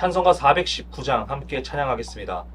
찬송가 419장 함께 찬양하겠습니다.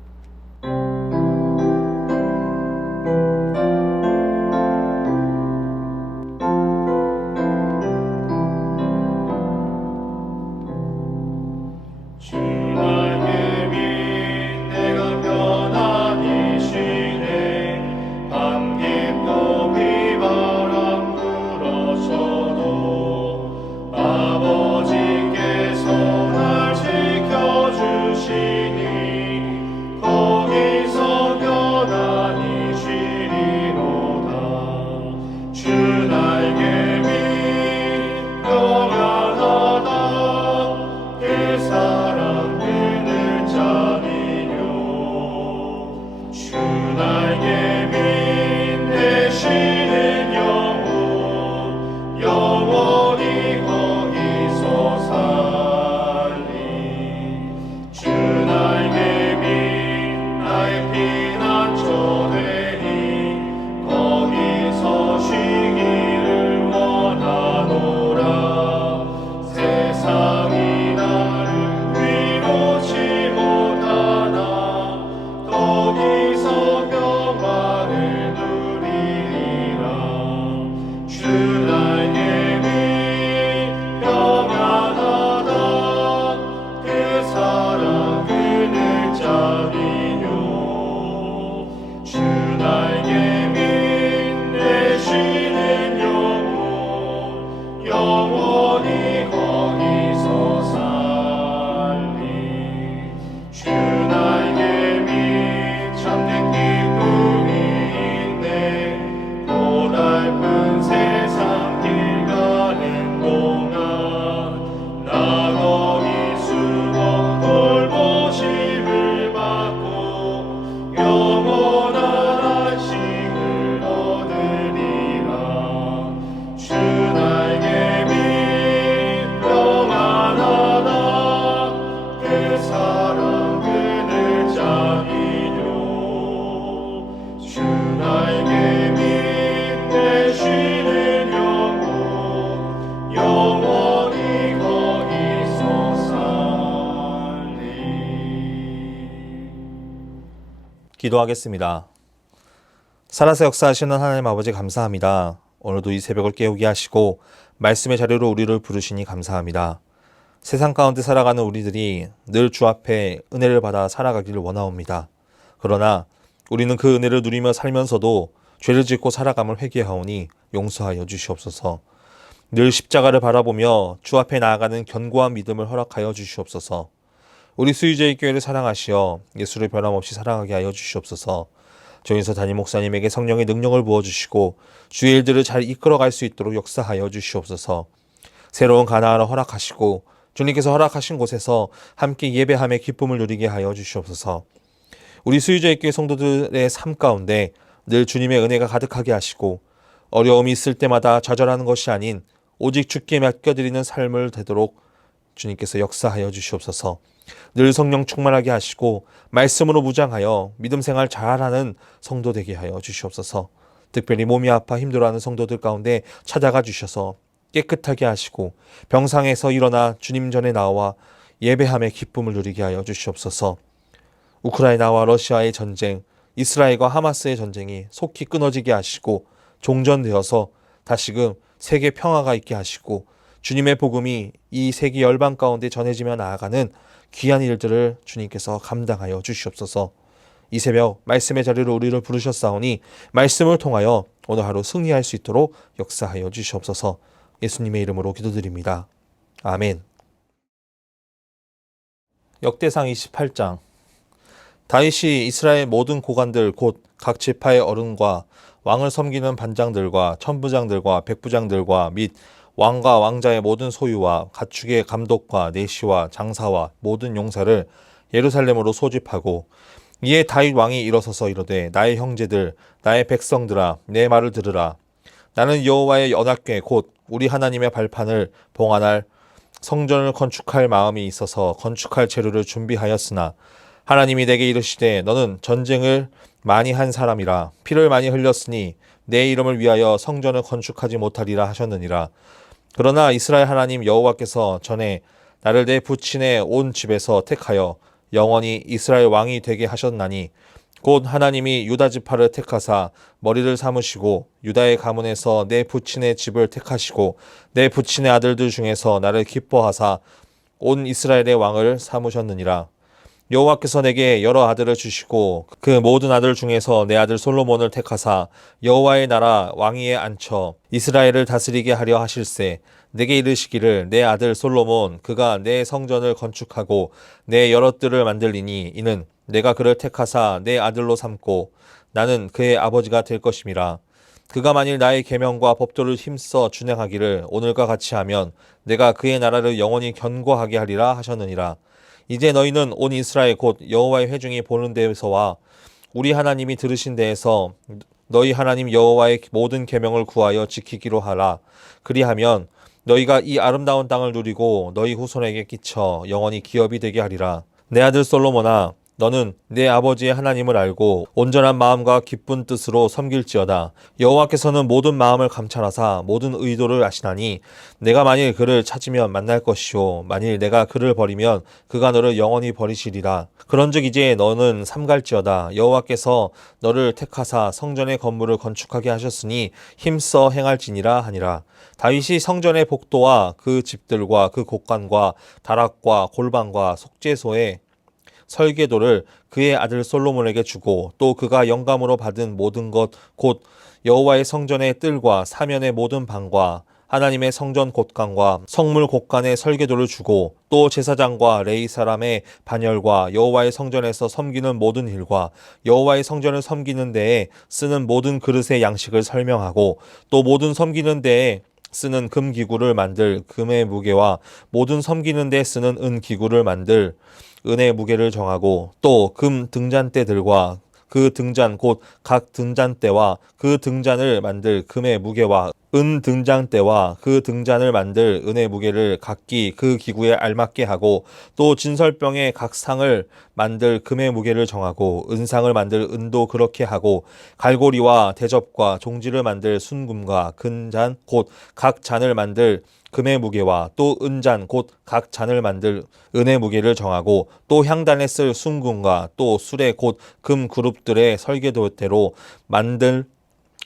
기도하겠습니다. 살아서 역사하시는 하나님 아버지 감사합니다. 오늘도 이 새벽을 깨우게 하시고 말씀의 자리로 우리를 부르시니 감사합니다. 세상 가운데 살아가는 우리들이 늘 주 앞에 은혜를 받아 살아가기를 원하옵니다. 그러나 우리는 그 은혜를 누리며 살면서도 죄를 짓고 살아감을 회개하오니 용서하여 주시옵소서. 늘 십자가를 바라보며 주 앞에 나아가는 견고한 믿음을 허락하여 주시옵소서. 우리 수유제의 교회를 사랑하시어 예수를 변함없이 사랑하게 하여 주시옵소서. 조인서 담임 목사님에게 성령의 능력을 부어주시고 주의 일들을 잘 이끌어갈 수 있도록 역사하여 주시옵소서. 새로운 가나안을 허락하시고 주님께서 허락하신 곳에서 함께 예배함의 기쁨을 누리게 하여 주시옵소서. 우리 수유제의 교회 성도들의 삶 가운데 늘 주님의 은혜가 가득하게 하시고 어려움이 있을 때마다 좌절하는 것이 아닌 오직 주께 맡겨드리는 삶을 되도록 주님께서 역사하여 주시옵소서. 늘 성령 충만하게 하시고 말씀으로 무장하여 믿음 생활 잘하는 성도 되게 하여 주시옵소서. 특별히 몸이 아파 힘들어하는 성도들 가운데 찾아가 주셔서 깨끗하게 하시고 병상에서 일어나 주님 전에 나와 예배함의 기쁨을 누리게 하여 주시옵소서. 우크라이나와 러시아의 전쟁, 이스라엘과 하마스의 전쟁이 속히 끊어지게 하시고 종전되어서 다시금 세계 평화가 있게 하시고 주님의 복음이 이 세계 열방 가운데 전해지며 나아가는 귀한 일들을 주님께서 감당하여 주시옵소서. 이 새벽 말씀의 자리로 우리를 부르셨사오니 말씀을 통하여 오늘 하루 승리할 수 있도록 역사하여 주시옵소서. 예수님의 이름으로 기도드립니다. 아멘. 역대상 28장. 다윗이 이스라엘 모든 고관들 곧 각 지파의 어른과 왕을 섬기는 반장들과 천부장들과 백부장들과 및 왕과 왕자의 모든 소유와 가축의 감독과 내시와 장사와 모든 용사를 예루살렘으로 소집하고, 이에 다윗 왕이 일어서서 이르되 나의 형제들 나의 백성들아 내 말을 들으라. 나는 여호와의 언약궤 곧 우리 하나님의 발판을 봉안할 성전을 건축할 마음이 있어서 건축할 재료를 준비하였으나 하나님이 내게 이르시되 너는 전쟁을 많이 한 사람이라 피를 많이 흘렸으니 내 이름을 위하여 성전을 건축하지 못하리라 하셨느니라. 그러나 이스라엘 하나님 여호와께서 전에 나를 내 부친의 온 집에서 택하여 영원히 이스라엘 왕이 되게 하셨나니 곧 하나님이 유다 지파를 택하사 머리를 삼으시고 유다의 가문에서 내 부친의 집을 택하시고 내 부친의 아들들 중에서 나를 기뻐하사 온 이스라엘의 왕을 삼으셨느니라. 여호와께서 내게 여러 아들을 주시고 그 모든 아들 중에서 내 아들 솔로몬을 택하사 여호와의 나라 왕위에 앉혀 이스라엘을 다스리게 하려 하실세. 내게 이르시기를 내 아들 솔로몬 그가 내 성전을 건축하고 내 여러 뜰을 만들리니 이는 내가 그를 택하사 내 아들로 삼고 나는 그의 아버지가 될 것임이라. 그가 만일 나의 계명과 법도를 힘써 준행하기를 오늘과 같이 하면 내가 그의 나라를 영원히 견고하게 하리라 하셨느니라. 이제 너희는 온 이스라엘 곧 여호와의 회중이 보는 데에서와 우리 하나님이 들으신 데에서 너희 하나님 여호와의 모든 계명을 구하여 지키기로 하라. 그리하면 너희가 이 아름다운 땅을 누리고 너희 후손에게 끼쳐 영원히 기업이 되게 하리라. 내 아들 솔로몬아, 너는 내 아버지의 하나님을 알고 온전한 마음과 기쁜 뜻으로 섬길지어다. 여호와께서는 모든 마음을 감찰하사 모든 의도를 아시나니 내가 만일 그를 찾으면 만날 것이요 만일 내가 그를 버리면 그가 너를 영원히 버리시리라. 그런즉 이제 너는 삼갈지어다. 여호와께서 너를 택하사 성전의 건물을 건축하게 하셨으니 힘써 행할지니라 하니라. 다윗이 성전의 복도와 그 집들과 그 곳간과 다락과 골방과 속죄소의 설계도를 그의 아들 솔로몬에게 주고 또 그가 영감으로 받은 모든 것 곧 여호와의 성전의 뜰과 사면의 모든 방과 하나님의 성전 곳간과 성물 곳간의 설계도를 주고 또 제사장과 레위 사람의 반열과 여호와의 성전에서 섬기는 모든 일과 여호와의 성전을 섬기는 데에 쓰는 모든 그릇의 양식을 설명하고 또 모든 섬기는 데에 쓰는 금 기구를 만들 금의 무게와 모든 섬기는 데 쓰는 은 기구를 만들 은의 무게를 정하고 또 금 등잔대들과 그 등잔 곧 각 등잔대와 그 등잔을 만들 금의 무게와 은 등잔대와 그 등잔을 만들 은의 무게를 각기 그 기구에 알맞게 하고 또 진설병의 각 상을 만들 금의 무게를 정하고 은상을 만들 은도 그렇게 하고 갈고리와 대접과 종지를 만들 순금과 근잔 곧 각 잔을 만들 금의 무게와 또 은잔 곧 각 잔을 만들 은의 무게를 정하고 또 향단에 쓸 순금과 또 수레 곧 금 그룹들의 설계도대로 만들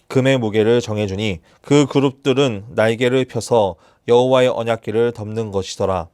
금의 무게를 정해주니 그 그룹들은 날개를 펴서 여호와의 언약궤를 덮는 것이더라.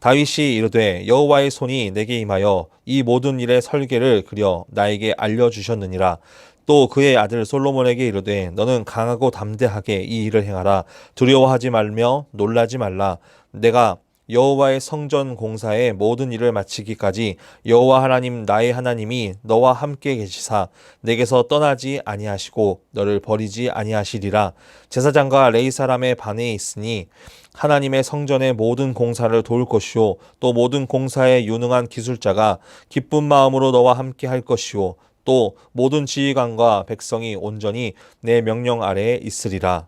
다윗이 이르되 여호와의 손이 내게 임하여 이 모든 일의 설계를 그려 나에게 알려주셨느니라. 또 그의 아들 솔로몬에게 이르되 너는 강하고 담대하게 이 일을 행하라. 두려워하지 말며 놀라지 말라. 내가 여호와의 성전 공사의 모든 일을 마치기까지 여호와 하나님 나의 하나님이 너와 함께 계시사 내게서 떠나지 아니하시고 너를 버리지 아니하시리라. 제사장과 레위 사람의 반에 있으니 하나님의 성전의 모든 공사를 도울 것이요 또 모든 공사에 유능한 기술자가 기쁜 마음으로 너와 함께 할 것이요 또 모든 지휘관과 백성이 온전히 내 명령 아래에 있으리라.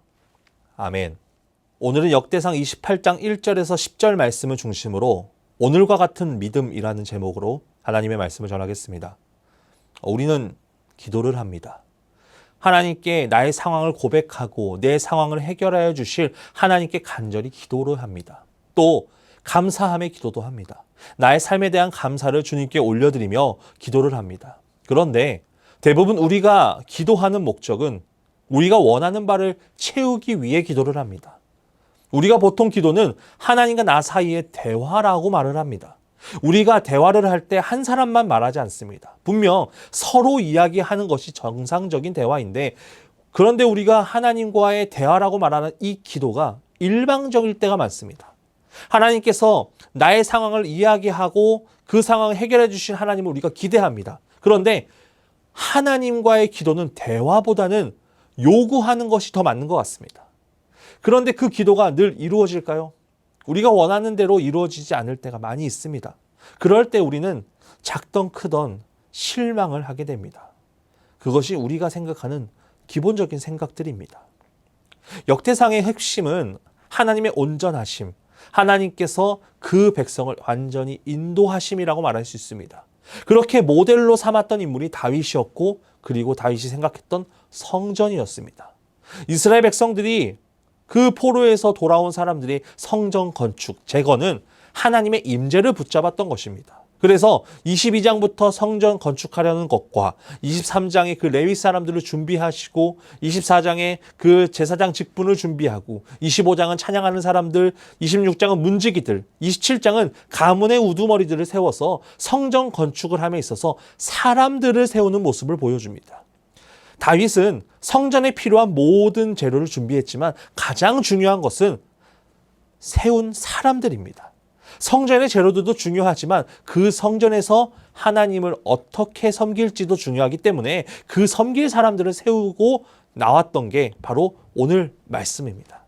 아멘. 오늘은 역대상 28장 1절에서 10절 말씀을 중심으로 오늘과 같은 믿음이라는 제목으로 하나님의 말씀을 전하겠습니다. 우리는 기도를 합니다. 하나님께 나의 상황을 고백하고 내 상황을 해결하여 주실 하나님께 간절히 기도를 합니다. 또 감사함의 기도도 합니다. 나의 삶에 대한 감사를 주님께 올려드리며 기도를 합니다. 그런데 대부분 우리가 기도하는 목적은 우리가 원하는 바를 채우기 위해 기도를 합니다. 우리가 보통 기도는 하나님과 나 사이의 대화라고 말을 합니다. 우리가 대화를 할 때 한 사람만 말하지 않습니다. 분명 서로 이야기하는 것이 정상적인 대화인데 그런데 우리가 하나님과의 대화라고 말하는 이 기도가 일방적일 때가 많습니다. 하나님께서 나의 상황을 이야기하고 그 상황을 해결해 주신 하나님을 우리가 기대합니다. 그런데 하나님과의 기도는 대화보다는 요구하는 것이 더 맞는 것 같습니다. 그런데 그 기도가 늘 이루어질까요? 우리가 원하는 대로 이루어지지 않을 때가 많이 있습니다. 그럴 때 우리는 작던 크던 실망을 하게 됩니다. 그것이 우리가 생각하는 기본적인 생각들입니다. 역대상의 핵심은 하나님의 온전하심, 하나님께서 그 백성을 완전히 인도하심이라고 말할 수 있습니다. 그렇게 모델로 삼았던 인물이 다윗이었고 그리고 다윗이 생각했던 성전이었습니다. 이스라엘 백성들이 그 포로에서 돌아온 사람들이 성전 건축, 재건은 하나님의 임재를 붙잡았던 것입니다. 그래서 22장부터 성전 건축하려는 것과 23장에 그 레위 사람들을 준비하시고 24장에 그 제사장 직분을 준비하고 25장은 찬양하는 사람들, 26장은 문지기들, 27장은 가문의 우두머리들을 세워서 성전 건축을 함에 있어서 사람들을 세우는 모습을 보여줍니다. 다윗은 성전에 필요한 모든 재료를 준비했지만 가장 중요한 것은 세운 사람들입니다. 성전의 재료들도 중요하지만 그 성전에서 하나님을 어떻게 섬길지도 중요하기 때문에 그 섬길 사람들을 세우고 나왔던 게 바로 오늘 말씀입니다.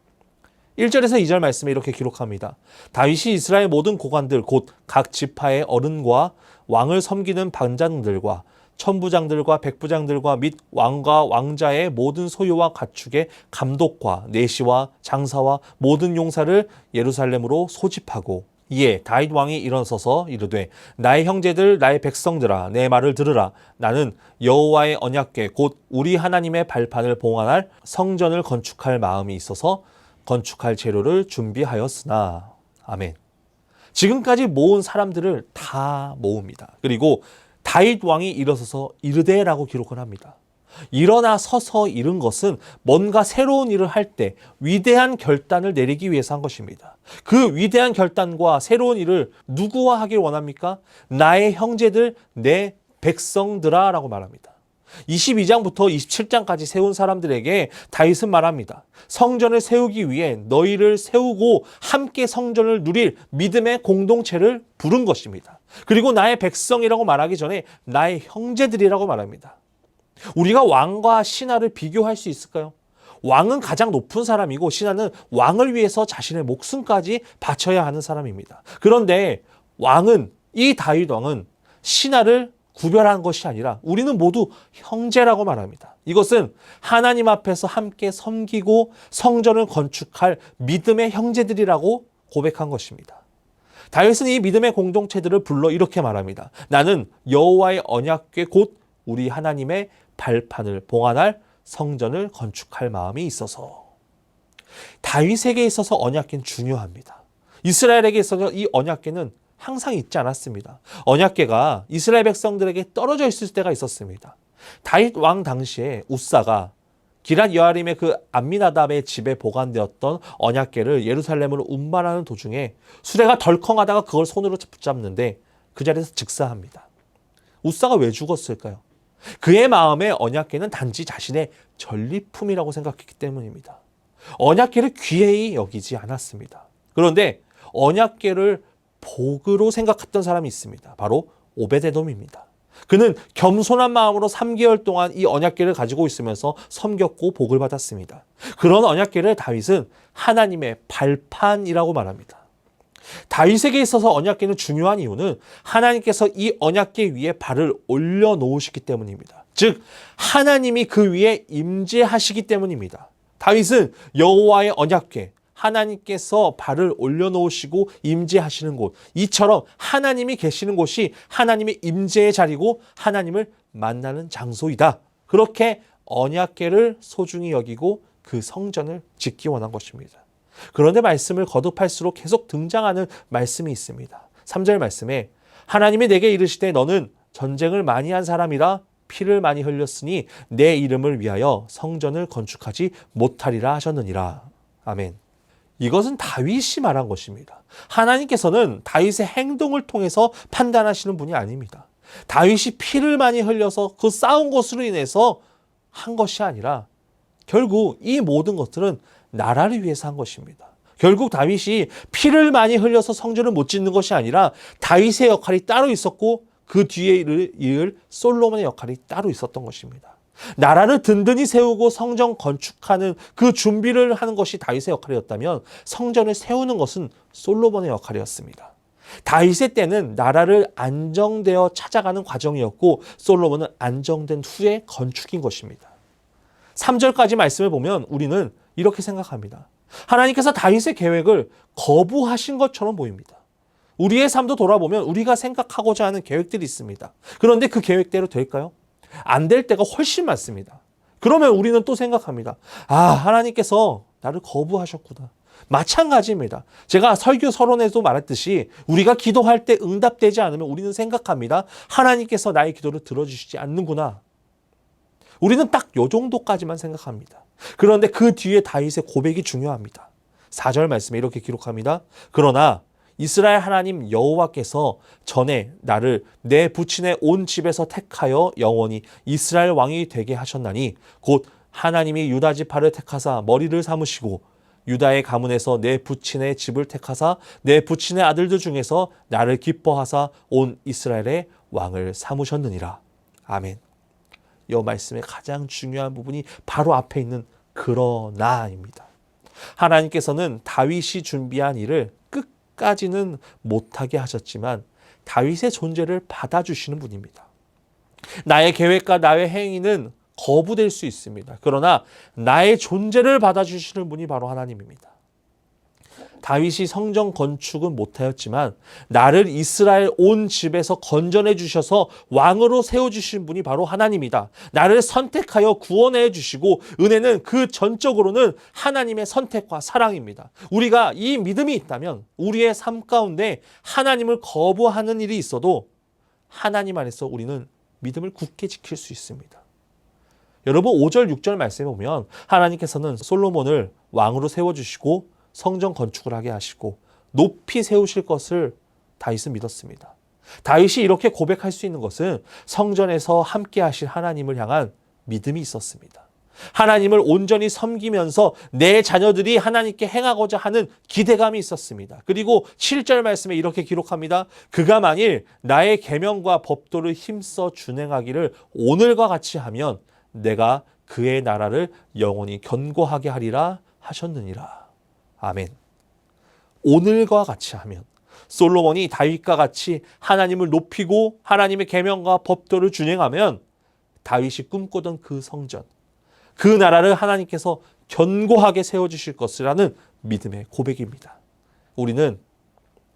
1절에서 2절 말씀에 이렇게 기록합니다. 다윗이 이스라엘 모든 고관들 곧 각 지파의 어른과 왕을 섬기는 반장들과 천부장들과 백부장들과 및 왕과 왕자의 모든 소유와 가축의 감독과 내시와 장사와 모든 용사를 예루살렘으로 소집하고 이에 다윗 왕이 일어서서 이르되 나의 형제들 나의 백성들아 내 말을 들으라. 나는 여호와의 언약궤 곧 우리 하나님의 발판을 봉헌할 성전을 건축할 마음이 있어서 건축할 재료를 준비하였으나. 아멘. 지금까지 모은 사람들을 다 모읍니다. 그리고 다윗 왕이 일어서서 이르되라고 기록을 합니다. 일어나 서서 이른 것은 뭔가 새로운 일을 할 때 위대한 결단을 내리기 위해서 한 것입니다. 그 위대한 결단과 새로운 일을 누구와 하길 원합니까? 나의 형제들, 내 백성들아 라고 말합니다. 22장부터 27장까지 세운 사람들에게 다윗은 말합니다. 성전을 세우기 위해 너희를 세우고 함께 성전을 누릴 믿음의 공동체를 부른 것입니다. 그리고 나의 백성이라고 말하기 전에 나의 형제들이라고 말합니다. 우리가 왕과 신하를 비교할 수 있을까요? 왕은 가장 높은 사람이고 신하는 왕을 위해서 자신의 목숨까지 바쳐야 하는 사람입니다. 그런데 이 다윗 왕은 신하를 구별한 것이 아니라 우리는 모두 형제라고 말합니다. 이것은 하나님 앞에서 함께 섬기고 성전을 건축할 믿음의 형제들이라고 고백한 것입니다. 다윗은 이 믿음의 공동체들을 불러 이렇게 말합니다. 나는 여호와의 언약궤 곧 우리 하나님의 발판을 봉헌할 성전을 건축할 마음이 있어서. 다윗에게 있어서 언약궤는 중요합니다. 이스라엘에게 있어서 이 언약궤는 항상 있지 않았습니다. 언약궤가 이스라엘 백성들에게 떨어져 있을 때가 있었습니다. 다윗 왕 당시에 우사가 기럇 여아림의 그 암미나답의 집에 보관되었던 언약궤를 예루살렘으로 운반하는 도중에 수레가 덜컹하다가 그걸 손으로 붙잡는데 그 자리에서 즉사합니다. 우사가 왜 죽었을까요? 그의 마음에 언약궤는 단지 자신의 전리품이라고 생각했기 때문입니다. 언약궤를 귀히 여기지 않았습니다. 그런데 언약궤를 복으로 생각했던 사람이 있습니다. 바로 오베데돔입니다. 그는 겸손한 마음으로 3개월 동안 이 언약궤를 가지고 있으면서 섬겼고 복을 받았습니다. 그런 언약궤를 다윗은 하나님의 발판이라고 말합니다. 다윗에게 있어서 언약궤는 중요한 이유는 하나님께서 이 언약궤 위에 발을 올려놓으시기 때문입니다. 즉 하나님이 그 위에 임재하시기 때문입니다. 다윗은 여호와의 언약궤, 하나님께서 발을 올려놓으시고 임재하시는 곳, 이처럼 하나님이 계시는 곳이 하나님의 임재의 자리고 하나님을 만나는 장소이다. 그렇게 언약궤를 소중히 여기고 그 성전을 짓기 원한 것입니다. 그런데 말씀을 거듭할수록 계속 등장하는 말씀이 있습니다. 3절 말씀에 하나님이 내게 이르시되 너는 전쟁을 많이 한 사람이라 피를 많이 흘렸으니 내 이름을 위하여 성전을 건축하지 못하리라 하셨느니라. 아멘. 이것은 다윗이 말한 것입니다. 하나님께서는 다윗의 행동을 통해서 판단하시는 분이 아닙니다. 다윗이 피를 많이 흘려서 그 싸운 것으로 인해서 한 것이 아니라 결국 이 모든 것들은 나라를 위해서 한 것입니다. 결국 다윗이 피를 많이 흘려서 성전을 못 짓는 것이 아니라 다윗의 역할이 따로 있었고 그 뒤에 이을 솔로몬의 역할이 따로 있었던 것입니다. 나라를 든든히 세우고 성전 건축하는 그 준비를 하는 것이 다윗의 역할이었다면 성전을 세우는 것은 솔로몬의 역할이었습니다. 다윗의 때는 나라를 안정되어 찾아가는 과정이었고 솔로몬은 안정된 후에 건축인 것입니다. 3절까지 말씀을 보면 우리는 이렇게 생각합니다. 하나님께서 다윗의 계획을 거부하신 것처럼 보입니다. 우리의 삶도 돌아보면 우리가 생각하고자 하는 계획들이 있습니다. 그런데 그 계획대로 될까요? 안 될 때가 훨씬 많습니다. 그러면 우리는 또 생각합니다. 하나님께서 나를 거부하셨구나. 마찬가지입니다. 제가 설교 서론에도 말했듯이 우리가 기도할 때 응답되지 않으면 우리는 생각합니다. 하나님께서 나의 기도를 들어주시지 않는구나. 우리는 딱 요 정도까지만 생각합니다. 그런데 그 뒤에 다윗의 고백이 중요합니다. 4절 말씀에 이렇게 기록합니다. 그러나 이스라엘 하나님 여호와께서 전에 나를 내 부친의 온 집에서 택하여 영원히 이스라엘 왕이 되게 하셨나니 곧 하나님이 유다 지파를 택하사 머리를 삼으시고 유다의 가문에서 내 부친의 집을 택하사 내 부친의 아들들 중에서 나를 기뻐하사 온 이스라엘의 왕을 삼으셨느니라. 아멘. 이 말씀의 가장 중요한 부분이 바로 앞에 있는 그러나입니다. 하나님께서는 다윗이 준비한 일을 끝까지는 못하게 하셨지만 다윗의 존재를 받아주시는 분입니다. 나의 계획과 나의 행위는 거부될 수 있습니다. 그러나 나의 존재를 받아주시는 분이 바로 하나님입니다. 다윗이 성전 건축은 못하였지만 나를 이스라엘 온 집에서 건져내 주셔서 왕으로 세워주신 분이 바로 하나님이다. 나를 선택하여 구원해 주시고 은혜는 그 전적으로는 하나님의 선택과 사랑입니다. 우리가 이 믿음이 있다면 우리의 삶 가운데 하나님을 거부하는 일이 있어도 하나님 안에서 우리는 믿음을 굳게 지킬 수 있습니다. 여러분 5절 6절 말씀에 보면 하나님께서는 솔로몬을 왕으로 세워주시고 성전 건축을 하게 하시고 높이 세우실 것을 다윗은 믿었습니다. 다윗이 이렇게 고백할 수 있는 것은 성전에서 함께 하실 하나님을 향한 믿음이 있었습니다. 하나님을 온전히 섬기면서 내 자녀들이 하나님께 행하고자 하는 기대감이 있었습니다. 그리고 7절 말씀에 이렇게 기록합니다. 그가 만일 나의 계명과 법도를 힘써 준행하기를 오늘과 같이 하면 내가 그의 나라를 영원히 견고하게 하리라 하셨느니라. 아멘. 오늘과 같이 하면 솔로몬이 다윗과 같이 하나님을 높이고 하나님의 계명과 법도를 준행하면 다윗이 꿈꾸던 그 성전, 그 나라를 하나님께서 견고하게 세워주실 것이라는 믿음의 고백입니다. 우리는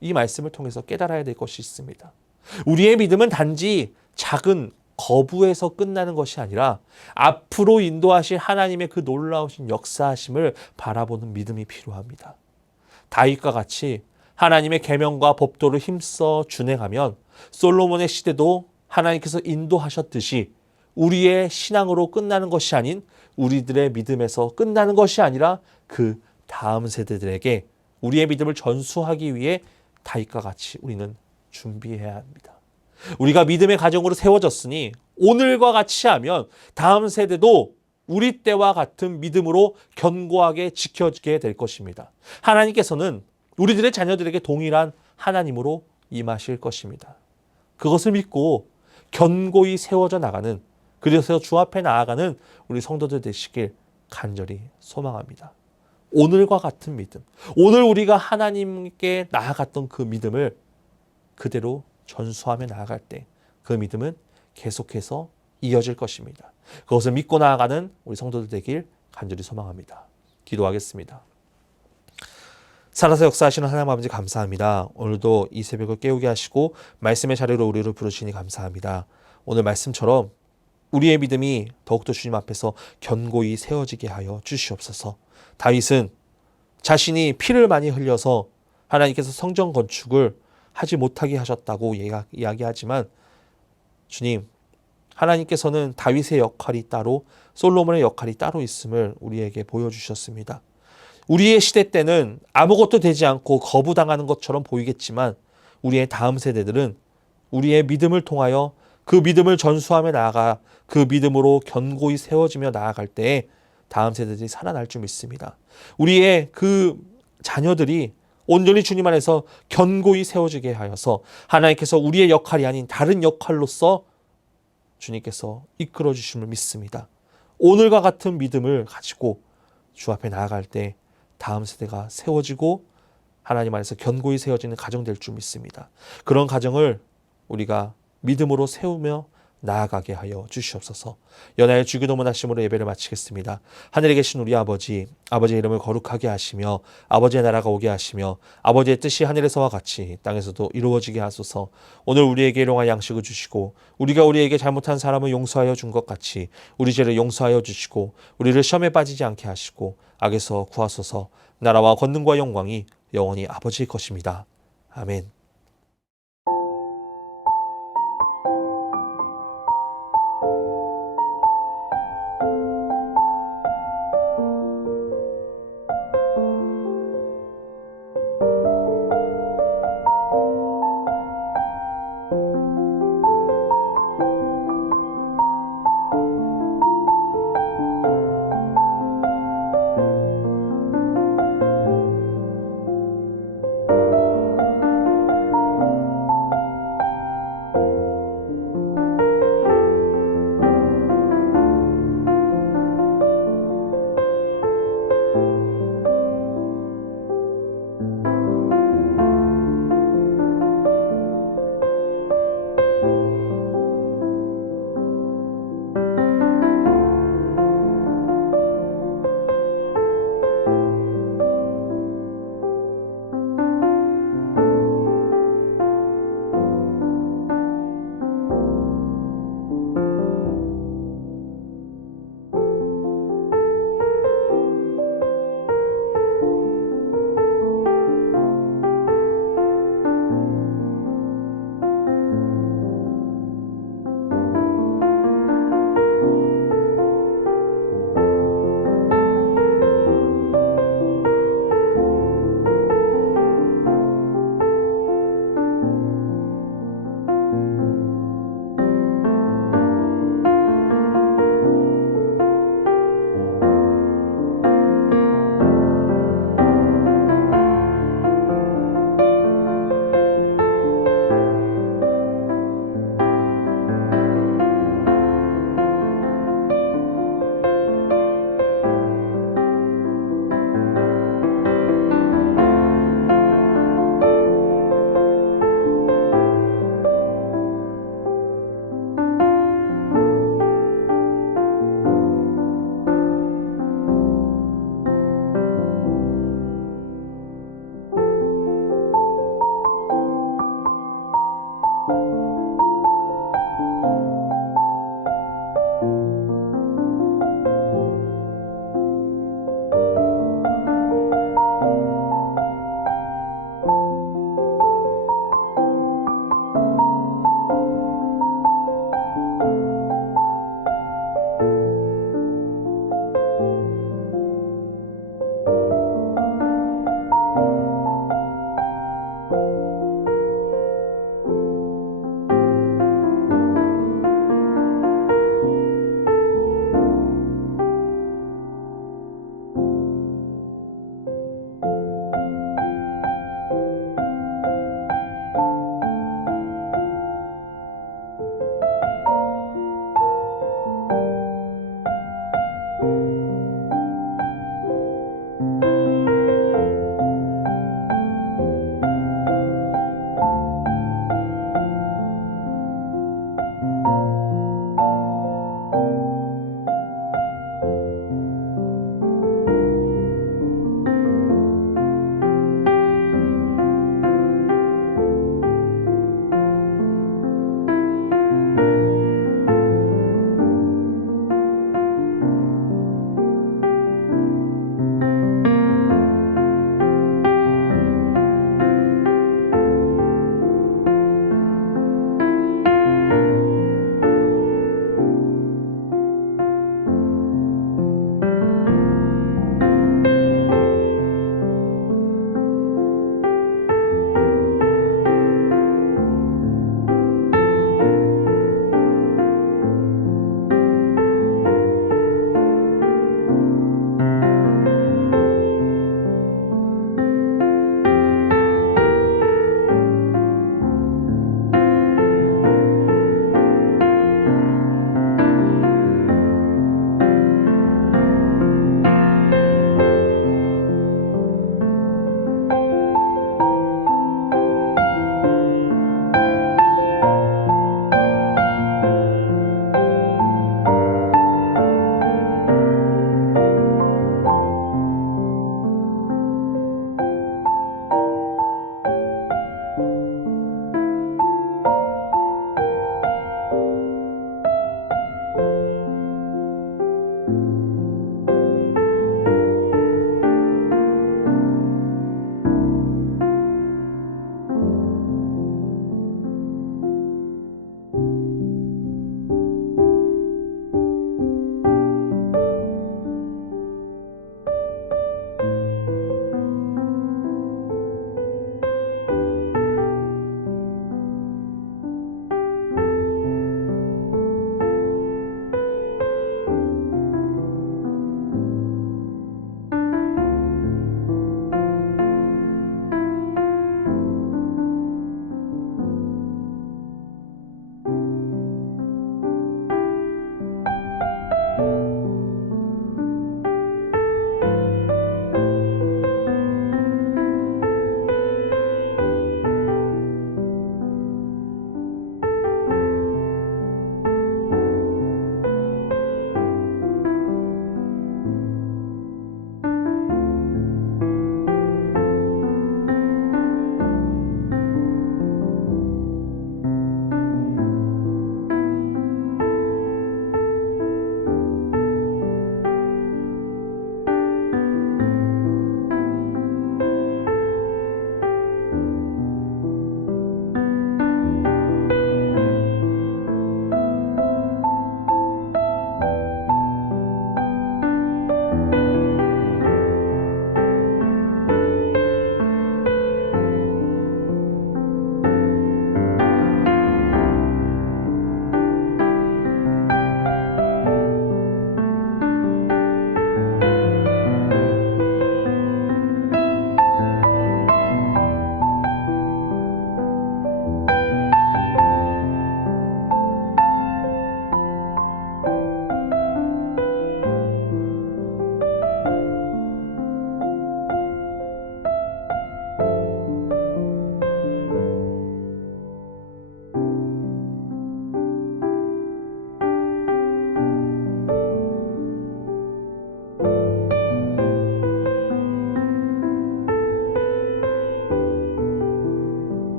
이 말씀을 통해서 깨달아야 될 것이 있습니다. 우리의 믿음은 단지 작은 거부에서 끝나는 것이 아니라 앞으로 인도하실 하나님의 그 놀라우신 역사하심을 바라보는 믿음이 필요합니다. 다윗과 같이 하나님의 계명과 법도를 힘써 준행하면 솔로몬의 시대도 하나님께서 인도하셨듯이 우리의 신앙으로 끝나는 것이 아닌 우리들의 믿음에서 끝나는 것이 아니라 그 다음 세대들에게 우리의 믿음을 전수하기 위해 다윗과 같이 우리는 준비해야 합니다. 우리가 믿음의 가정으로 세워졌으니 오늘과 같이 하면 다음 세대도 우리 때와 같은 믿음으로 견고하게 지켜지게 될 것입니다. 하나님께서는 우리들의 자녀들에게 동일한 하나님으로 임하실 것입니다. 그것을 믿고 견고히 세워져 나가는, 그래서 주 앞에 나아가는 우리 성도들 되시길 간절히 소망합니다. 오늘과 같은 믿음, 오늘 우리가 하나님께 나아갔던 그 믿음을 그대로 전수하며 나아갈 때 그 믿음은 계속해서 이어질 것입니다. 그것을 믿고 나아가는 우리 성도들 되길 간절히 소망합니다. 기도하겠습니다. 살아서 역사하시는 하나님 아버지 감사합니다. 오늘도 이 새벽을 깨우게 하시고 말씀의 자리로 우리를 부르시니 감사합니다. 오늘 말씀처럼 우리의 믿음이 더욱더 주님 앞에서 견고히 세워지게 하여 주시옵소서. 다윗은 자신이 피를 많이 흘려서 하나님께서 성전 건축을 하지 못하게 하셨다고 이야기하지만 주님, 하나님께서는 다윗의 역할이 따로 솔로몬의 역할이 따로 있음을 우리에게 보여주셨습니다. 우리의 시대 때는 아무것도 되지 않고 거부당하는 것처럼 보이겠지만 우리의 다음 세대들은 우리의 믿음을 통하여 그 믿음을 전수하며 나아가 그 믿음으로 견고히 세워지며 나아갈 때에 다음 세대들이 살아날 줄 믿습니다. 우리의 그 자녀들이 온전히 주님 안에서 견고히 세워지게 하여서 하나님께서 우리의 역할이 아닌 다른 역할로서 주님께서 이끌어 주심을 믿습니다. 오늘과 같은 믿음을 가지고 주 앞에 나아갈 때 다음 세대가 세워지고 하나님 안에서 견고히 세워지는 가정 될 줄 믿습니다. 그런 가정을 우리가 믿음으로 세우며 나아가게 하여 주시옵소서. 연하의 주기도문 하심으로 예배를 마치겠습니다. 하늘에 계신 우리 아버지, 아버지의 이름을 거룩하게 하시며 아버지의 나라가 오게 하시며 아버지의 뜻이 하늘에서와 같이 땅에서도 이루어지게 하소서. 오늘 우리에게 일용할 양식을 주시고 우리가 우리에게 잘못한 사람을 용서하여 준 것 같이 우리 죄를 용서하여 주시고 우리를 시험에 빠지지 않게 하시고 악에서 구하소서. 나라와 권능과 영광이 영원히 아버지의 것입니다. 아멘.